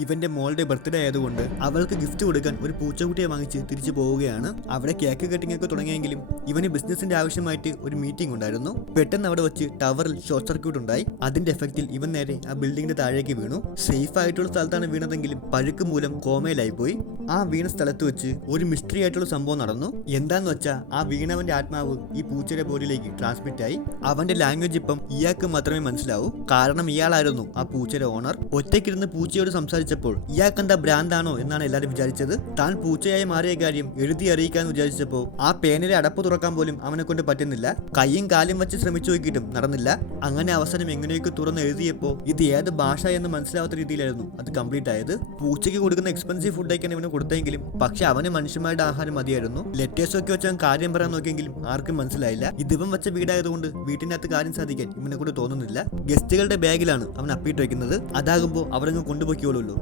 ഇവന്റെ മോളുടെ ബർത്ത്ഡേ ആയതുകൊണ്ട് അവൾക്ക് ഗിഫ്റ്റ് കൊടുക്കാൻ ഒരു പൂച്ചക്കുട്ടിയെ വാങ്ങിച്ച് തിരിച്ചു പോവുകയാണ്. അവിടെ കേക്ക് കട്ടിംഗ് ഒക്കെ തുടങ്ങിയെങ്കിലും ഇവന് ബിസിനസിന്റെ ആവശ്യമായിട്ട് ഒരു മീറ്റിംഗ് ഉണ്ടായിരുന്നു. പെട്ടെന്ന് അവിടെ വെച്ച് ടവറിൽ ഷോർട്ട് സർക്യൂട്ട് ഉണ്ടായി. അതിന്റെ എഫക്റ്റിൽ ഇവൻ നേരെ ആ ബിൽഡിംഗിന്റെ താഴേക്ക് വീണു. സേഫ് ആയിട്ടുള്ള സ്ഥലത്താണ് വീണതെങ്കിലും പഴുക്ക് മൂലം കോമയിലായി പോയി. ആ വീണ സ്ഥലത്ത് വെച്ച് ഒരു മിസ്റ്ററി ആയിട്ടുള്ള സംഭവം നടന്നു. എന്താന്ന് വെച്ചാൽ ആ വീണവന്റെ ആത്മാവ് ഈ പൂച്ചയുടെ ബോഡിയിലേക്ക് ട്രാൻസ്മിറ്റ് ആയി. അവന്റെ ലാംഗ്വേജ് ഇപ്പം ഇയാൾക്ക് മാത്രമേ മനസ്സിലാവൂ. കാരണം ഇയാളായിരുന്നു ആ പൂച്ചയുടെ ഓണർ. ഒറ്റയ്ക്കിരുന്ന് പൂച്ചയോട് സംസാരിച്ചപ്പോൾ ഇയാൾക്കെന്താ ഭ്രാന്താണോ എന്നാണ് എല്ലാവരും വിചാരിച്ചത്. താൻ പൂച്ചയായി മാറിയ കാര്യം എഴുതി അറിയിക്കാന്ന് വിചാരിച്ചപ്പോൾ ആ പേനിലെ അടപ്പ് തുറക്കാൻ പോലും അവനെ കൊണ്ട് പറ്റുന്നില്ല. കൈയും കാലും വെച്ച് ശ്രമിച്ചു നോക്കിയിട്ടും നടന്നില്ല. അങ്ങനെ അവസാനം എങ്ങനെയൊക്കെ തുറന്ന് എഴുതിയപ്പോ ഇത് ഏത് ഭാഷ എന്ന് മനസ്സിലാവാത്ത രീതിയിലായിരുന്നു അത് കംപ്ലീറ്റ് ആയത്. പൂച്ചയ്ക്ക് കൊടുക്കുന്ന എക്സ്പെൻസീവ് ഫുഡൊക്കെയാണ് ഇവന് കൊടുത്തെങ്കിലും പക്ഷെ അവന് മനുഷ്യന്മാരുടെ ആഹാരം മതിയായിരുന്നു. ലെറ്റേഴ്സ് ഒക്കെ വെച്ച് കാര്യം പറയാൻ നോക്കിയെങ്കിലും ആർക്കും മനസ്സിലായില്ല. ഇതിവൻ വെച്ച വീടായതുകൊണ്ട് വീട്ടിന്റെ അകത്ത് കാര്യം സാധിക്കാൻ ഇവനെ കൊണ്ട് തോന്നുന്നില്ല. ഗസ്റ്റുകളുടെ ബാഗിലാണ് അവൻ അപ്പിയിട്ട് വെക്കുന്നത്. അതാകുമ്പോൾ അവരങ്ങ് കൊണ്ടുപോയിക്കോളൂല്ലോ.